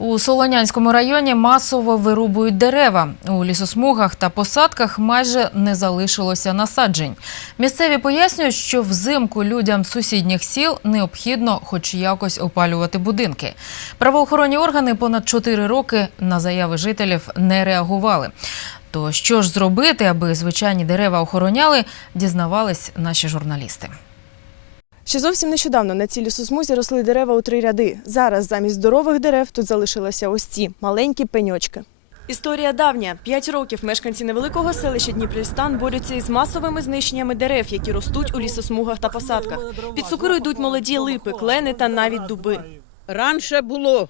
У Солонянському районі масово вирубують дерева. У лісосмугах та посадках майже не залишилося насаджень. Місцеві пояснюють, що взимку людям сусідніх сіл необхідно хоч якось опалювати будинки. Правоохоронні органи понад 4 роки на заяви жителів не реагували. То що ж зробити, аби звичайні дерева охороняли, дізнавались наші журналісти. Ще зовсім нещодавно на цій лісосмузі росли дерева у три ряди. Зараз замість здорових дерев тут залишилися ось ці маленькі пеньочки. Історія давня. П'ять років мешканці невеликого селища Дніпрістан борються із масовими знищеннями дерев, які ростуть у лісосмугах та посадках. Під сокиру йдуть молоді липи, клени та навіть дуби. Раніше було.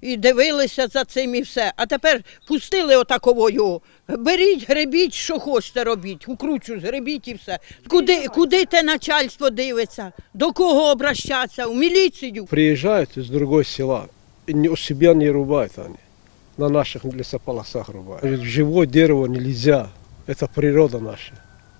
І дивилися за цим і все. А тепер пустили отаковою. Беріть, гребіть, що хочете робіть. укручу, кручу згребіть і все. Куди, куди те начальство дивиться? До кого обращатися? У міліцію? Приїжджають з другого села, у себе не рубають вони. На наших лісополосах рубають. Живе дерево не можна. Це природа наша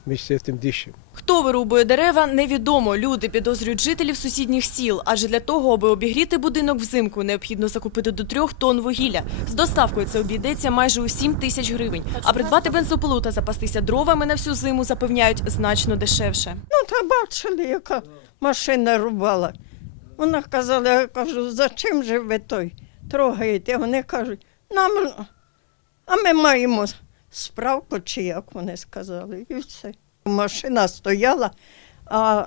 Мы с этим дышим. Хто вирубує дерева, невідомо. Люди підозрюють жителів сусідніх сіл, адже для того, аби обігріти будинок взимку, необхідно закупити до трьох тонн вугілля. З доставкою це обійдеться майже у 7 тисяч гривень. А придбати бензопилу та запастися дровами на всю зиму запевняють значно дешевше. Ну, та бачили, яка машина рубала. Вона казала, я кажу, зачем же ви той трогаєте? Вони кажуть, нам, а ми маємо справку, чи як вони сказали, і все. Машина стояла, а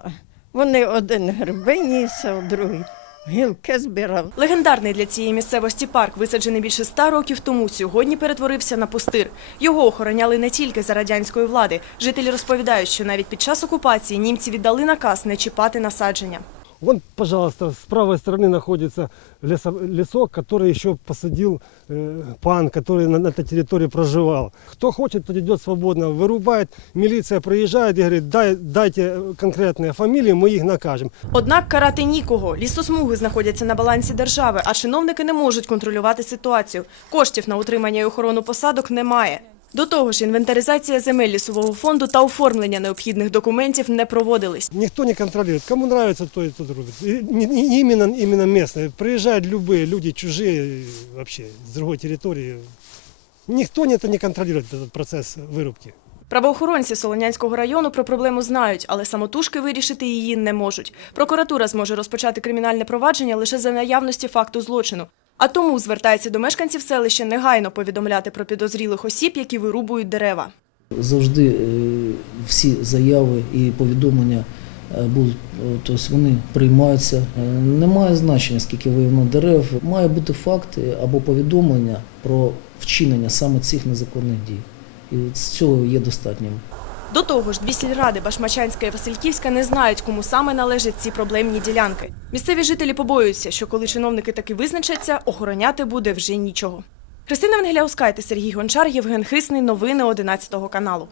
вони один гриби другий гілки збирав. Легендарний для цієї місцевості парк, висаджений більше ста років тому, сьогодні перетворився на пустир. Його охороняли не тільки за радянської влади. Жителі розповідають, що навіть під час окупації німці віддали наказ не чіпати насадження. Вон, пожалуйста, с правой стороны находится лесо- лесок, который еще посадил э, пан, который на, на этой территории проживал. Кто хочет, тот идет свободно, вырубает, милиция приезжает и говорит, Дай, дайте э, конкретные фамилии, мы их накажем. Однак карати нікого. Лісосмуги знаходяться на балансі держави, а чиновники не можуть контролювати ситуацію. Коштів на утримання і охорону посадок немає. До того ж, інвентаризація земель лісового фонду та оформлення необхідних документів не проводились. Никто не контролирует. Кому нравится, то и тот рубит. И не- не именно, именно местные. Приезжают любые люди, чужие, э, вообще, с другой территории. Никто не, это не контролирует этот процесс вырубки. Правоохоронці Солонянського району про проблему знають, але самотужки вирішити її не можуть. Прокуратура зможе розпочати кримінальне провадження лише за наявності факту злочину. А тому звертається до мешканців селища негайно повідомляти про підозрілих осіб, які вирубують дерева. Завжди е, всі заяви і повідомлення е, будуть, тобто вони приймаються. Е, Немає значення, скільки виявлено дерев. Має бути факт е, або повідомлення про вчинення саме цих незаконних дій. І з цього є достатнім. До того ж, дві сільради Башмачанська і Васильківська не знають, кому саме належать ці проблемні ділянки. Місцеві жителі побоюються, що коли чиновники таки визначаться, охороняти буде вже нічого. Христина Венгеляускайте, Сергій Гончар, Євген Хисний. Новини 11 каналу.